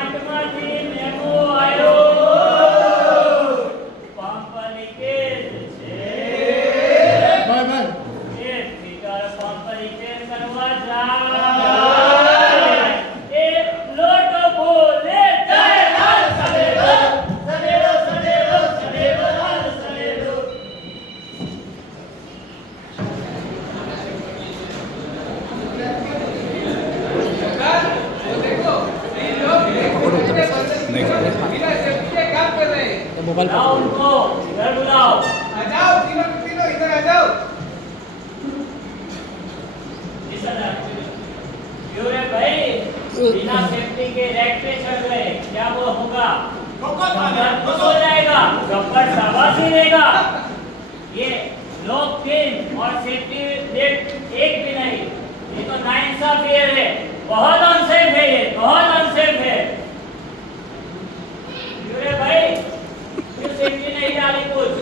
પ્લાન્ટમાંથી memo આવ્યો. Pump leakage છે. એ fitter pump repair કરવા જાય. એ લોટો બોલે જય લાલ સલેલો સલેલો સલેલો સલેલો લાલ સલેલો. बुलाओ उनको, इधर बुलाओ. आ जाओ तीनों इधर आ जाओ. क्यों रे भाई, बिना सेफ्टी के रैक पे चढ़ गए, क्या वो होगा? कुछ हो जाएगा, गब्बर शाबाशी देगा. ये लोग पिन और सेफ्टी बेल्ट एक भी नहीं, ये तो नाइंसाफी है. बहुत अनसेफ है ये, बहुत अनसेफ है. क्यों रे भाई, क्यों सेफ्टी नहीं डाली कुछ?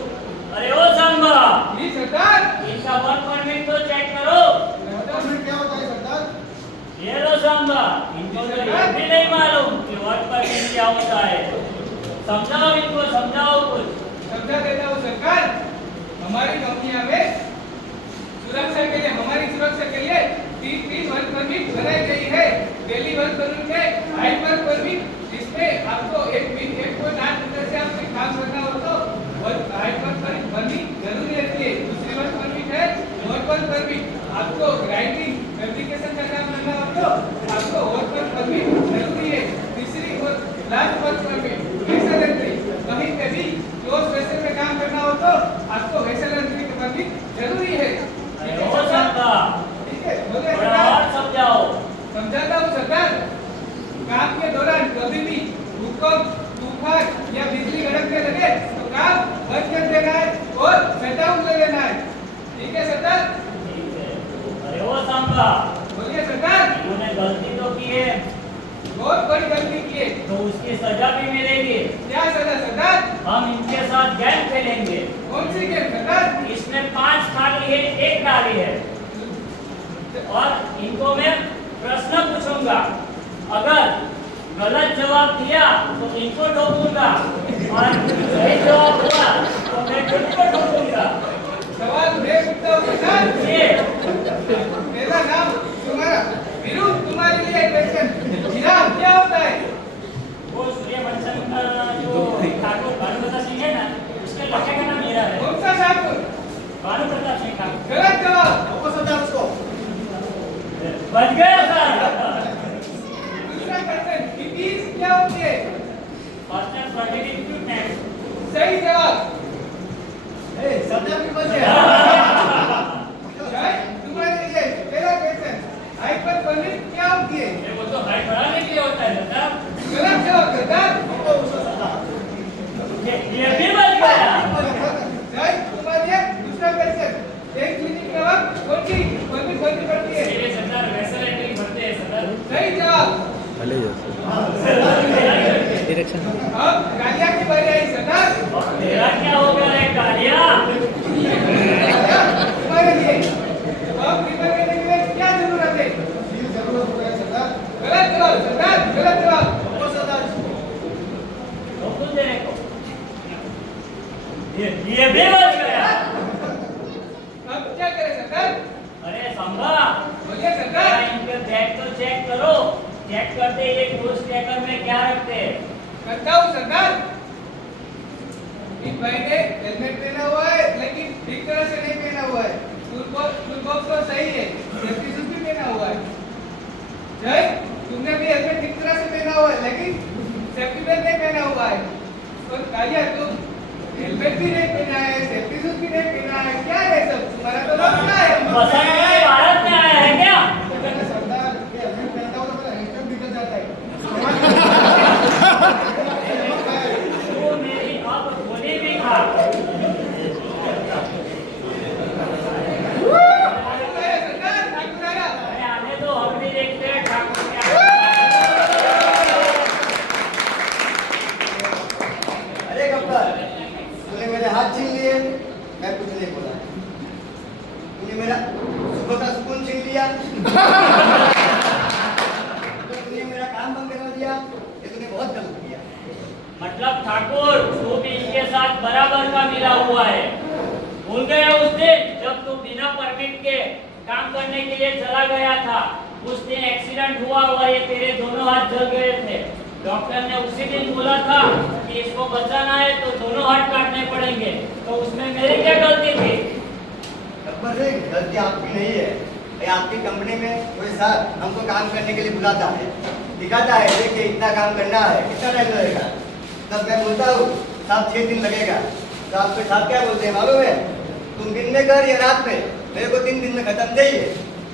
अरे ओ संभा, जी सरदार. इनका वर्क परमिट तो चेक करो. परमिट क्या होता है सरदार? ये लो सांबा, इनको तो ये भी नहीं मालूम कि वर्क परमिट क्या होता है. समझाओ इनको, समझाओ कुछ. समझा देता हूँ सरकार. हमारी कंपनियां में सुरक्षा के लिए, हमारी सुरक्षा के लिए 3 वर्क परमिट बनाई गई है. डेली वर्क परमिट है, हाई वर्क परमिट, जिसमें आपको एक कोई डांट से आपसे काम करना हो तो हाई वर्क परमिट जरूरी रहती है. दूसरी वर्क परमिट है वर्क परमिट. आपको ग्राइंडिंग फैब्रिकेशन का काम करना हो तो आपको वर्क परमिट जरूरी है. तीसरी last work permit vessel entry, कहीं पे भी क्लोज वेसल में काम करना हो तो आपको वेसल एंट्री की परमिट जरूरी है. अरे ओ सांबा, ठीक है, बोले थोड़ा सरकार. और समझाओ. समझाता हूँ सरकार. काम के दौरान कभी भी भूकंप, तूफान या बिजली कड़कने लगे तो काम बंद कर देना है और शटडाउन कर लेना है. ठीक है सरकार. ठीक है. अरे ओ सांबा, बोलिए सरकार. इन्होंने गलती तो की है, बहुत बड़ी गलती की है. तो उसकी सजा भी मिलेगी. क्या सजा सरकार? हम इनके साथ गेम खेलेंगे. कौन सी गेम सरकार? इसमें 5 खाली है, 1 खाली है, और इनको मैं प्रश्न पूछूंगा. अगर गलत जवाब दिया तो इनको ठोकूंगा, और सही जवाब हुआ तो मैं खुद को ठोकूंगा. सवाल मैं पूछता हूँ सरकार. ये मेरा नाम तुम्हारा वीरू. तुम्हारे लिए एक क्वेश्चन. जिराफ क्या होता है? वो सूर्यवंशम का जो ठाकुर भानुप्रताप सिंह है ना, उसके लड़के का नाम हीरा है. कौन सा ठाकुर? भानुप्रताप सिंह ठाकुर. गलत जवाब. बच गया सर. दूसरा क्वेश्चन. पीपीस क्या होती है? Personal protective equipment. सही जवाब. जय तुम्हारे लिए पहला क्वेश्चन. हाइपर परमिट क्या होती है? ये वो तो हाइट बढ़ाने के लिए होता है ना. गलत जवाब सरदार. ये भी बच गया. जय तुम्हारे लिए दूसरा क्वेश्चन. एक मिनट के बाद कौन सी परमिट भरनी पड़ती है? ये सरदार वैसे एंट्री भरते हैं सरदार. सही जवाब. डायरेक्शन अब गालिया की बारी आई सरदार. मेरा क्या हो गया रे कालिया? तुम्हारे लिए अब रिपेयर करने के लिए क्या जरूरत है? गलत जवाब सरदार. गलत जवाब. तुम देने को. ये भी बच गया. अब क्या करें सरदार? अरे संभा, बोलिए सरदार. इनके बैग तो चेक करो. चेक करते ये क्लोज चेकर में क्या रखते हैं? करता हूँ सरदार. इन भाई ने हेलमेट पहना हुआ है लेकिन ठीक तरह से नहीं पहना हुआ है. टूल बॉक्स तो सही है, सेफ्टी शूज भी पहना हुआ है. जय तुमने भी हेलमेट ठीक तरह से पहना हुआ है लेकिन सेफ्टी बेल्ट नहीं पहना हुआ है. और कालिया तुम हेलमेट भी नहीं पहना है, सेफ्टी शूज भी नहीं पहना है. क्या है सब? तुम्हारा तो लौटना है. बसंत में भारत में आया है क्या? सरदार के हेलमेट पहनता हो तो मेरा हेलमेट बिगड़ जाता है. वो मेरी अब गोली भी खा. सरदार ठाकुर आया. अरे आने दो, हम भी देखते हैं ठाकुर क्या. अरे गब्बर, तूने मेरे हाथ छीन लिए. मैं कुछ नहीं बोला. तूने मेरा सुबह का सुकून छीन लिया. ठाकुर तू भी इनके साथ बराबर का मिला हुआ है। भूल गया उस दिन जब तू बिना परमिट के काम करने के लिए चला गया था। उस दिन एक्सीडेंट हुआ और ये तेरे दोनों हाथ जल गए थे। डॉक्टर ने उसी दिन बोला था कि इसको बचाना है तो दोनों हाथ काटने पड़ेंगे। तो उसमें मेरी क्या गलती थी? गब्बर सिंह, गलती आपकी नहीं है। ये आपकी कंपनी में कोई साहब हमको काम करने के लिए बुलाता है, दिखाता है देखिए इतना काम करना है, कितना टाइम लगेगा। तब मैं बोलता हूँ साहब 6 दिन लगेगा। तो आपके साहब क्या बोलते हैं मालूम है? तुम दिन में कर या रात में, मेरे को 3 दिन में खत्म चाहिए।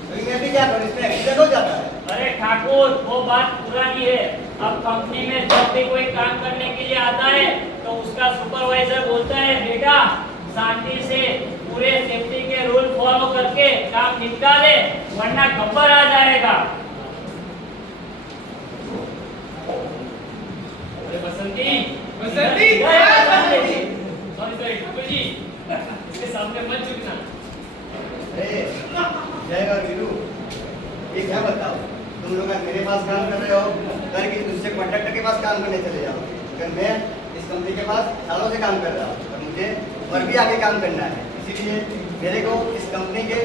तो मैं भी क्या करूँ, इसमें एक्सीडेंट हो जाता है। अरे ठाकुर वो बात पुरानी है। अब कंपनी में जब भी कोई काम करने के लिए आता है तो उसका सुपरवाइजर बोलता है बेटा शांति से पूरे सेफ्टी के रूल फॉलो करके काम निपटा ले वरना गब्बर आ जाएगा। अरे बसंती बसंती सॉरी ठाकुर जी इसके सामने मत झुकना। अरे जय वीरू, ये क्या बताओ, तुम लोग आज मेरे पास काम कर रहे हो, कल किसी दूसरे कॉन्ट्रैक्टर के पास काम करने चले जाओ। अगर मैं इस कंपनी के पास सालों से काम कर रहा हूँ और मुझे और भी आगे काम करना है, इसीलिए मेरे को इस कंपनी के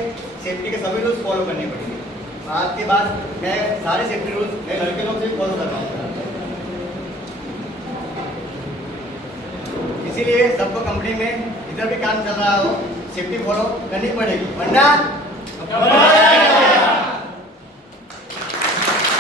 सेफ्टी के सभी रूल्स फॉलो करने पड़ेंगे। आज के बाद मैं सारे सेफ्टी रूल्स मैं लड़के लोग से भी फॉलो कर रहा हूँ। इसीलिए सबको कंपनी में इधर भी काम चल रहा हो सेफ्टी फॉलो करनी पड़ेगी वरना